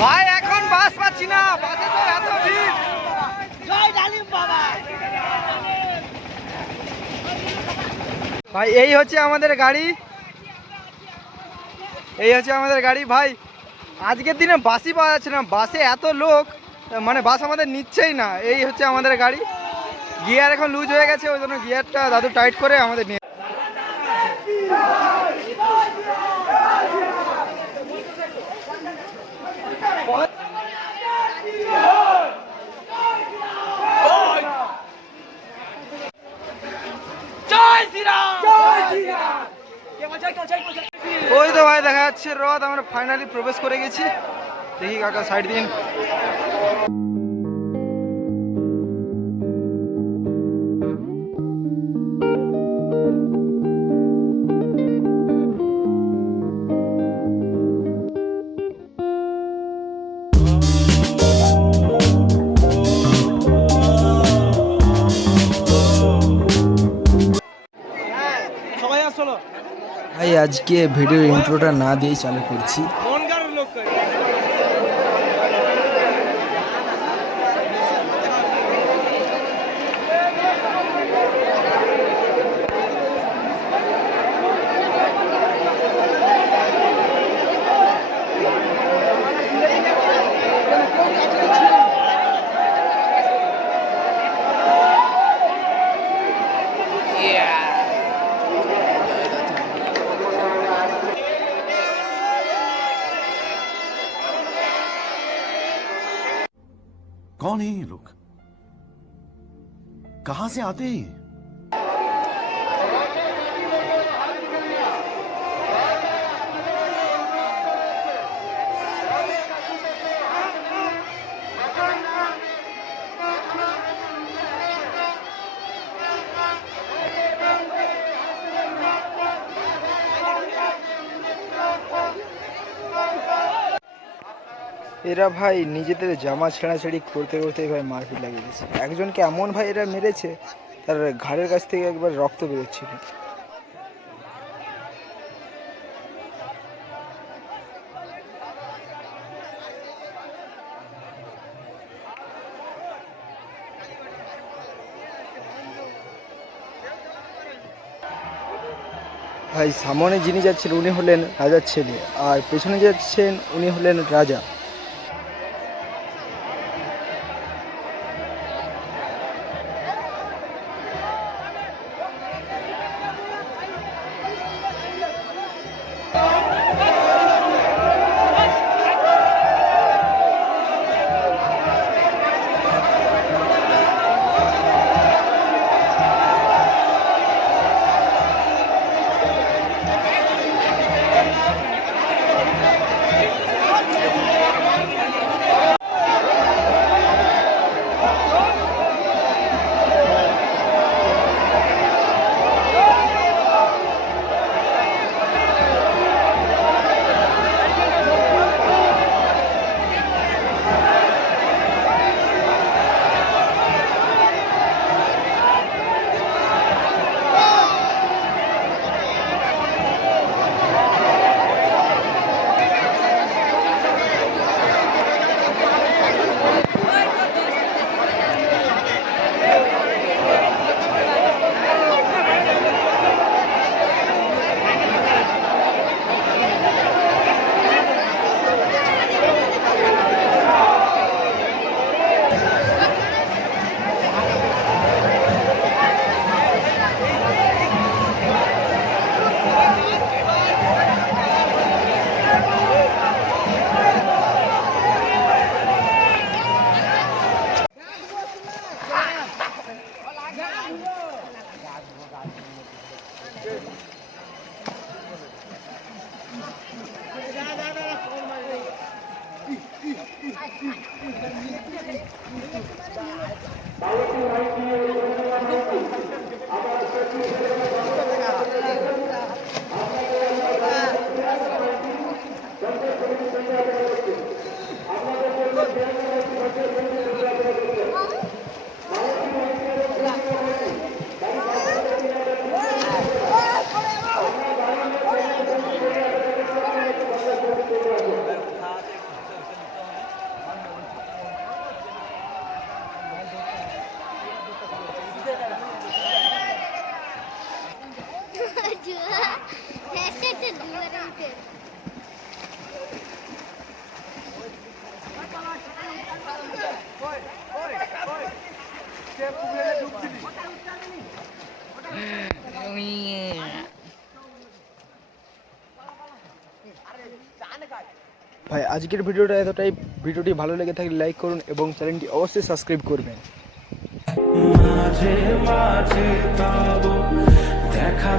ভাই এখন বাস পাচ্ছি না, বাসে তো এত ভিড়। জয় ডালিম বাবা। ভাই এই হচ্ছে আমাদের গাড়ি, এই হচ্ছে আমাদের গাড়ি। ভাই আজকের দিনে বাসই পাওয়া যাচ্ছে না, বাসে এত লোক, মানে বাস আমাদের নিচ্ছেই না। এই হচ্ছে আমাদের গাড়ি। গিয়ার এখন লুজ হয়ে গেছে, ওই জন্য গিয়ারটা দাদু টাইট করে আমাদের নিয়ে। ওই তো ভাই দেখা যাচ্ছে রথ, আমরা ফাইনালি প্রবেশ করে গেছি। দেখি কাকা সাইড দিন। ভাই আজকে ভিডিও ইন্ট্রোটা না দিয়েই চালু করছি। कौन है ये लोग? कहां से आते हैं? এরা ভাই নিজেদের জামা ছেঁড়াছেড়ি করতে করতে ভাই মারপিট লাগিয়ে দিয়েছে। একজনকে এমন ভাই এরা মেরেছে, তার ঘাড়ের কাছ থেকে একবার রক্ত বেরোচ্ছিল। ভাই সামনে যিনি যাচ্ছেন উনি হলেন রাজার ছেলে, আর পেছনে যাচ্ছেন উনি হলেন রাজা। ভাই আজকের ভিডিওটা এতটাই। ভিডিওটি ভালো লেগে থাকলে লাইক করুন এবং চ্যানেলটি অবশ্যই সাবস্ক্রাইব করবেন। মাঝে মাঝে পাবো দেখা